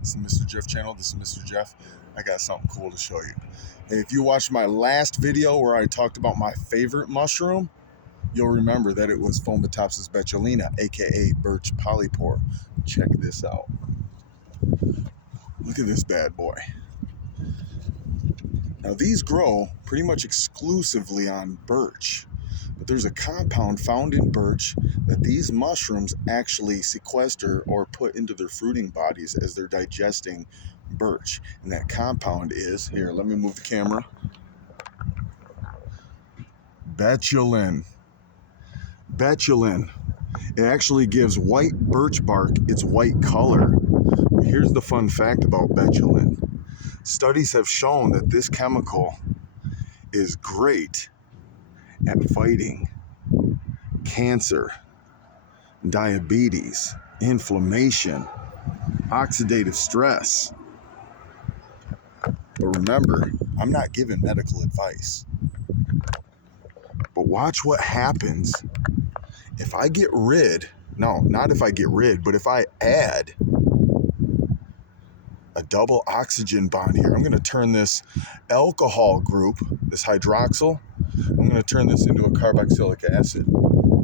This is the Mr. Jeff channel. This is Mr. Jeff. I got something cool to show you. Hey, if you watched my last video where I talked about my favorite mushroom, you'll remember that it was Fomitopsis betulina, aka birch polypore. Check this out. Look at this bad boy. Now these grow pretty much exclusively on birch, but there's a compound found in birch that these mushrooms actually sequester or put into their fruiting bodies as they're digesting birch. And that compound is, here, let me move the camera, betulin. Betulin. It actually gives white birch bark its white color. Here's the fun fact about betulin. Studies have shown that this chemical is great at fighting cancer, diabetes, inflammation, oxidative stress. But remember, I'm not giving medical advice. But watch what happens if I get rid, no, not if I get rid, but if I add a double oxygen bond here. I'm going to turn this alcohol group, this hydroxyl, I'm going to turn this into a carboxylic acid.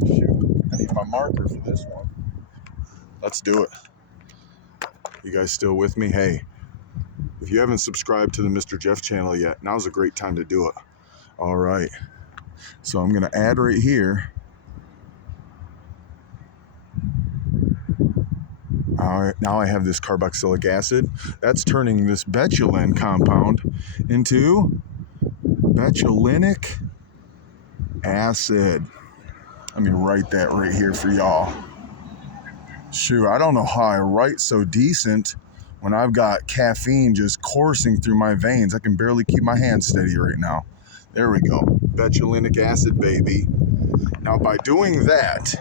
Shoot, I need my marker for this one. Let's do it. You guys still with me? Hey, if you haven't subscribed to the Mr. Jeff channel yet, now's a great time to do it. All right. So I'm going to add right here. All right, now I have this carboxylic acid. That's turning this betulin compound into betulinic acid. Let me write that right here for y'all. Shoot, I don't know how I write so decent when I've got caffeine just coursing through my veins. I can barely keep my hand steady right now. There we go. Betulinic acid, baby. Now, by doing that,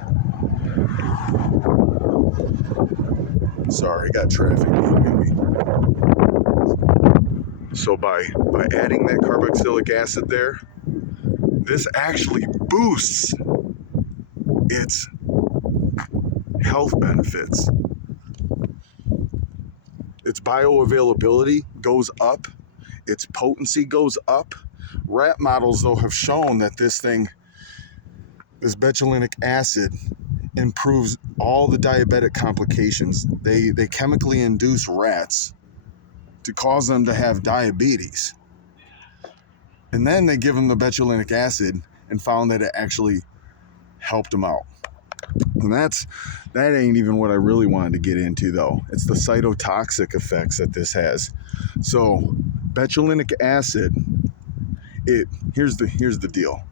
sorry, I got traffic behind me. So by adding that carboxylic acid there, this actually boosts its health benefits. Its bioavailability goes up. Its potency goes up. Rat models, though, have shown that this betulinic acid improves all the diabetic complications. They chemically induce rats to cause them to have diabetes. And then they give them the betulinic acid and found that it actually helped them out. And that ain't even what I really wanted to get into, though. It's the cytotoxic effects that this has. So betulinic acid, here's the deal.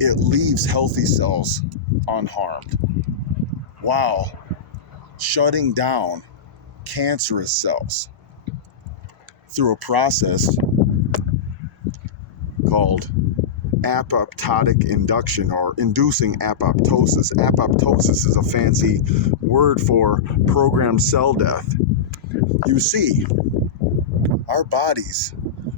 It leaves healthy cells unharmed while shutting down cancerous cells through a process called apoptotic induction, or inducing apoptosis. Apoptosis is a fancy word for programmed cell death. You see, our bodies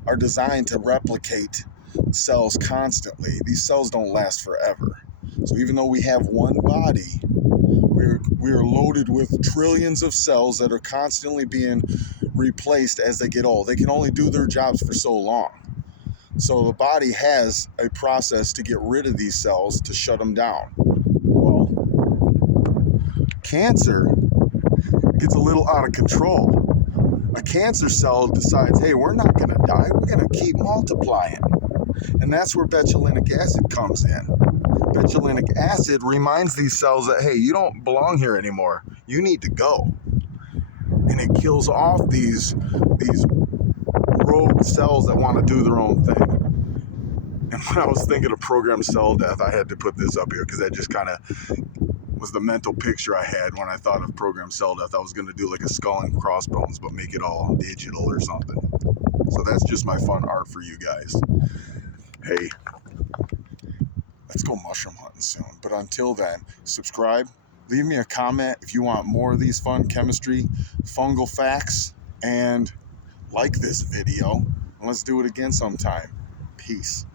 are designed to replicate cells constantly. These cells don't last forever. So even though we have one body, we are loaded with trillions of cells that are constantly being replaced as they get old. They can only do their jobs for so long. So the body has a process to get rid of these cells, to shut them down. Well, cancer gets a little out of control. A cancer cell decides, hey, we're not going to die. We're going to keep multiplying. And that's where betulinic acid comes in. Betulinic acid reminds these cells that, hey, you don't belong here anymore. You need to go. And it kills off these rogue cells that want to do their own thing. And when I was thinking of programmed cell death, I had to put this up here because that just kind of was the mental picture I had when I thought of programmed cell death. I was going to do like a skull and crossbones, but make it all digital or something. So that's just my fun art for you guys. Hey, let's go mushroom hunting soon. But until then, subscribe. Leave me a comment if you want more of these fun chemistry, fungal facts, and like this video. And let's do it again sometime. Peace.